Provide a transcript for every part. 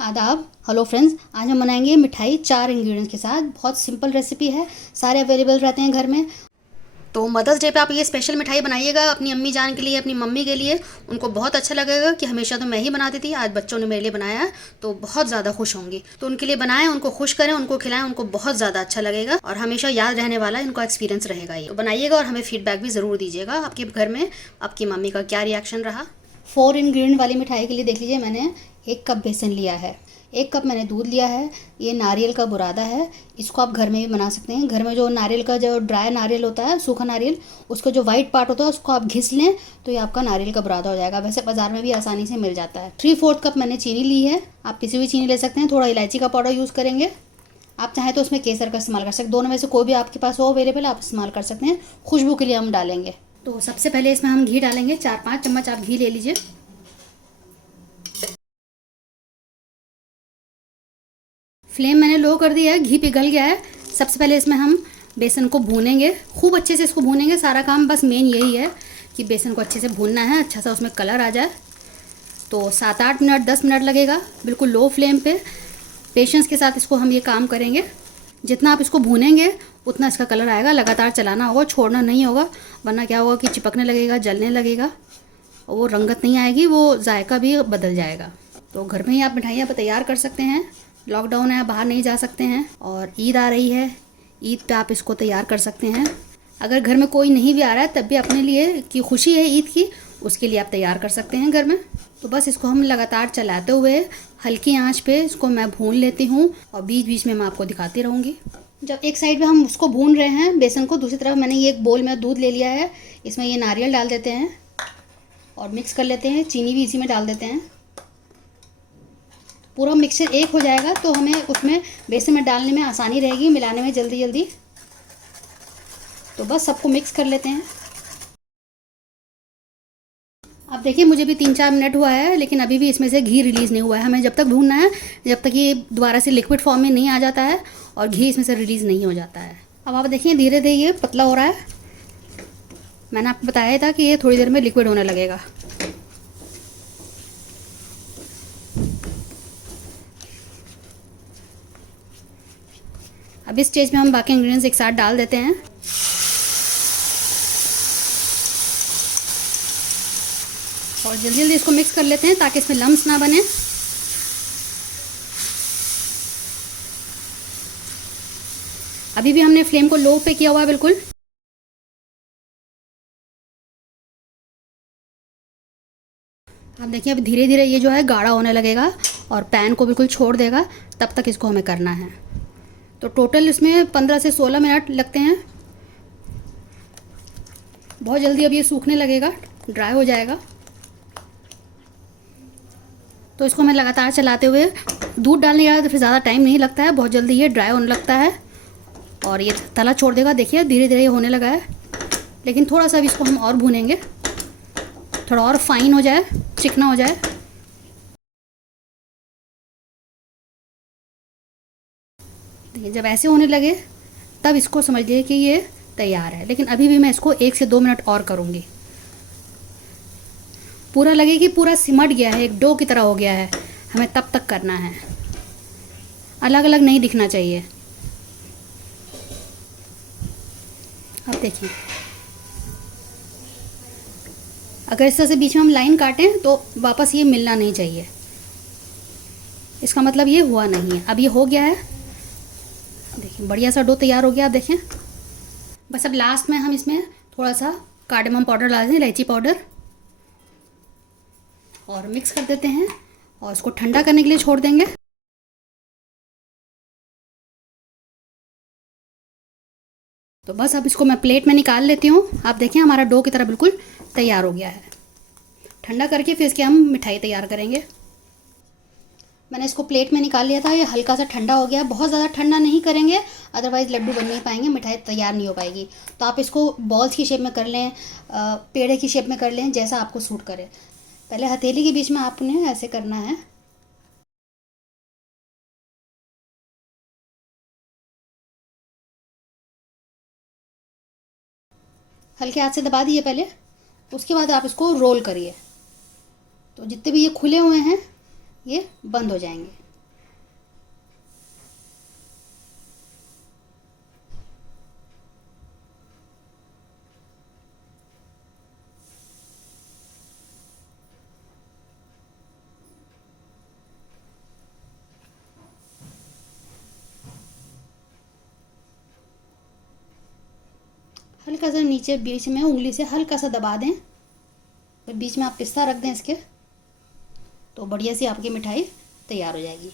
आदाब। Hello friends, आज हम बनाएंगे मिठाई 4 इंग्रेडिएंट्स के साथ। बहुत सिंपल रेसिपी है, सारे अवेलेबल रहते हैं घर में। तो मदर्स डे पे आप ये स्पेशल मिठाई बनाइएगा अपनी अम्मी जान के लिए, अपनी मम्मी के लिए। उनको बहुत अच्छा लगेगा कि हमेशा तो मैं ही बनाती थी, आज बच्चों ने मेरे लिए बनाया है तो बहुत ज़्यादा खुश होंगी। तो उनके लिए बनाएं, उनको खुश करें, उनको खिलाएं, उनको बहुत ज़्यादा अच्छा लगेगा और हमेशा याद रहने वाला इनको एक्सपीरियंस रहेगा ये। तो बनाइएगा और हमें फीडबैक भी ज़रूर दीजिएगा आपके घर में आपकी मम्मी का क्या रिएक्शन रहा। 4 इंग्रेडिएंट वाली मिठाई के लिए देख लीजिए, मैंने 1 कप बेसन लिया है, 1 कप मैंने दूध लिया है, ये नारियल का बुरादा है। इसको आप घर में भी बना सकते हैं। घर में जो नारियल का जो ड्राई नारियल होता है, सूखा नारियल, उसका जो वाइट पार्ट होता है उसको आप घिस लें तो ये आपका नारियल का बुरादा हो जाएगा। वैसे बाजार में भी आसानी से मिल जाता है। 3/4 कप मैंने चीनी ली है, आप किसी भी चीनी ले सकते हैं। थोड़ा इलायची का पाउडर यूज़ करेंगे, आप चाहें तो उसमें केसर का इस्तेमाल कर सकते हैं। दोनों में से कोई भी आपके पास हो अवेलेबल आप इस्तेमाल कर सकते हैं। खुशबू के लिए हम डालेंगे। तो सबसे पहले इसमें हम घी डालेंगे, 4-5 चम्मच आप घी ले लीजिए। फ्लेम मैंने लो कर दिया है, घी पिघल गया है। सबसे पहले इसमें हम बेसन को भूनेंगे, खूब अच्छे से इसको भूनेंगे। सारा काम बस मेन यही है कि बेसन को अच्छे से भूनना है, अच्छा सा उसमें कलर आ जाए। तो 7-8 मिनट 10 मिनट लगेगा, बिल्कुल लो फ्लेम पे पेशेंस के साथ इसको हम ये काम करेंगे। जितना आप इसको भूनेंगे उतना इसका कलर आएगा। लगातार चलाना होगा, छोड़ना नहीं होगा, वरना क्या होगा कि चिपकने लगेगा, जलने लगेगा और वो रंगत नहीं आएगी, वो जायका भी बदल जाएगा। तो घर में ही आप मिठाइयाँ तैयार कर सकते हैं। लॉकडाउन है, बाहर नहीं जा सकते हैं और ईद आ रही है, ईद पे आप इसको तैयार कर सकते हैं। अगर घर में कोई नहीं भी आ रहा है तब भी अपने लिए कि खुशी है ईद की, उसके लिए आप तैयार कर सकते हैं घर में। तो बस इसको हम लगातार चलाते हुए हल्की आंच पे इसको मैं भून लेती हूँ और बीच बीच में मैं आपको दिखाती रहूँगी। जब एक साइड पे हम उसको भून रहे हैं बेसन को, दूसरी तरफ मैंने ये एक बोल में दूध ले लिया है, इसमें ये नारियल डाल देते हैं और मिक्स कर लेते हैं। चीनी भी इसी में डाल देते हैं। पूरा मिक्सचर एक हो जाएगा तो हमें उसमें बेसन में डालने में आसानी रहेगी, मिलाने में जल्दी जल्दी। तो बस सबको मिक्स कर लेते हैं। अब देखिए मुझे भी 3-4 मिनट हुआ है, लेकिन अभी भी इसमें से घी रिलीज़ नहीं हुआ है। हमें जब तक भूनना है जब तक ये दोबारा से लिक्विड फॉर्म में नहीं आ जाता है और घी इसमें से रिलीज़ नहीं हो जाता है। अब आप देखिए धीरे धीरे ये पतला हो रहा है। मैंने आपको बताया था कि ये थोड़ी देर में लिक्विड होने लगेगा। अब इस स्टेज में हम बाकी इंग्रेडिएंट्स एक साथ डाल देते हैं और जल्दी जल्दी इसको मिक्स कर लेते हैं ताकि इसमें लम्स ना बने। अभी भी हमने फ्लेम को लो पे किया हुआ है बिल्कुल। आप देखिए अब धीरे धीरे ये जो है गाढ़ा होने लगेगा और पैन को बिल्कुल छोड़ देगा, तब तक इसको हमें करना है। तो टोटल इसमें 15 से 16 मिनट लगते हैं। बहुत जल्दी अब ये सूखने लगेगा, ड्राई हो जाएगा। तो इसको मैं लगातार चलाते हुए, दूध डालने के बाद फिर ज़्यादा टाइम नहीं लगता है, बहुत जल्दी ये ड्राई होने लगता है और ये तला छोड़ देगा। देखिए धीरे धीरे ये होने लगा है, लेकिन थोड़ा सा भी इसको हम और भूनेंगे, थोड़ा और फाइन हो जाए, चिकना हो जाए। देखिए जब ऐसे होने लगे तब इसको समझ लीजिए कि ये तैयार है। लेकिन अभी भी मैं इसको 1 से 2 मिनट और करूँगी। पूरा लगे कि पूरा सिमट गया है, एक डो की तरह हो गया है, हमें तब तक करना है। अलग अलग नहीं दिखना चाहिए। अब देखिए अगर इस तरह से बीच में हम लाइन काटें तो वापस ये मिलना नहीं चाहिए, इसका मतलब ये हुआ नहीं है। अब ये हो गया है, देखिए बढ़िया सा डो तैयार हो गया। आप देखें बस अब लास्ट में हम इसमें थोड़ा सा कार्डेमम पाउडर डाल दें, इलायची पाउडर, और मिक्स कर देते हैं और इसको ठंडा करने के लिए छोड़ देंगे। तो बस अब इसको मैं प्लेट में निकाल लेती हूँ। आप देखें हमारा डो की तरह बिल्कुल तैयार हो गया है। ठंडा करके फिर इसकी हम मिठाई तैयार करेंगे। मैंने इसको प्लेट में निकाल लिया था, ये हल्का सा ठंडा हो गया। बहुत ज़्यादा ठंडा नहीं करेंगे, अदरवाइज़ लड्डू बन नहीं पाएंगे, मिठाई तैयार नहीं हो पाएगी। तो आप इसको बॉल्स की शेप में कर लें, पेड़े की शेप में कर लें, जैसा आपको सूट करे। पहले हथेली के बीच में आपने ऐसे करना है। हल्के हाथ से दबा दिए पहले, उसके बाद आप इसको रोल करिए। तो जितने भी ये खुले हुए हैं ये बंद हो जाएंगे। हल्का सा नीचे बीच में उंगली से हल्का सा दबा दें, फिर बीच में आप पिस्ता रख दें इसके, तो बढ़िया सी आपकी मिठाई तैयार हो जाएगी।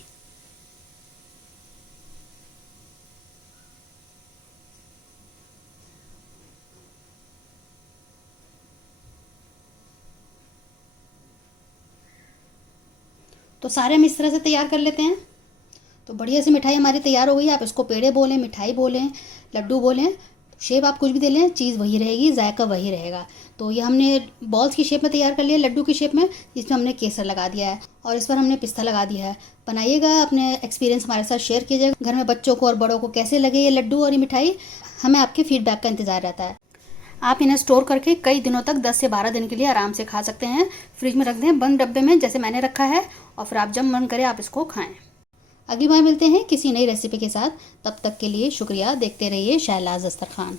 तो सारे हम इस तरह से तैयार कर लेते हैं। तो बढ़िया सी मिठाई हमारी तैयार हो गई। आप इसको पेड़े बोलें, मिठाई बोलें, लड्डू बोलें, शेप आप कुछ भी दे लें, चीज़ वही रहेगी, जायका वही रहेगा। तो ये हमने बॉल्स की शेप में तैयार कर लिया, लड्डू की शेप में। इसमें हमने केसर लगा दिया है और इस पर हमने पिस्ता लगा दिया है। बनाइएगा, अपने एक्सपीरियंस हमारे साथ शेयर कीजिएगा। घर में बच्चों को और बड़ों को कैसे लगे ये लड्डू और ये मिठाई, हमें आपके फीडबैक का इंतज़ार रहता है। आप इन्हें स्टोर करके कई दिनों तक 10 से 12 दिन के लिए आराम से खा सकते हैं। फ्रिज में रख दें बंद डब्बे में, जैसे मैंने रखा है, और फिर आप जब मन करे आप इसको खाएं। अगली बार मिलते हैं किसी नई रेसिपी के साथ। तब तक के लिए शुक्रिया। देखते रहिए शहलाज दस्तरखान।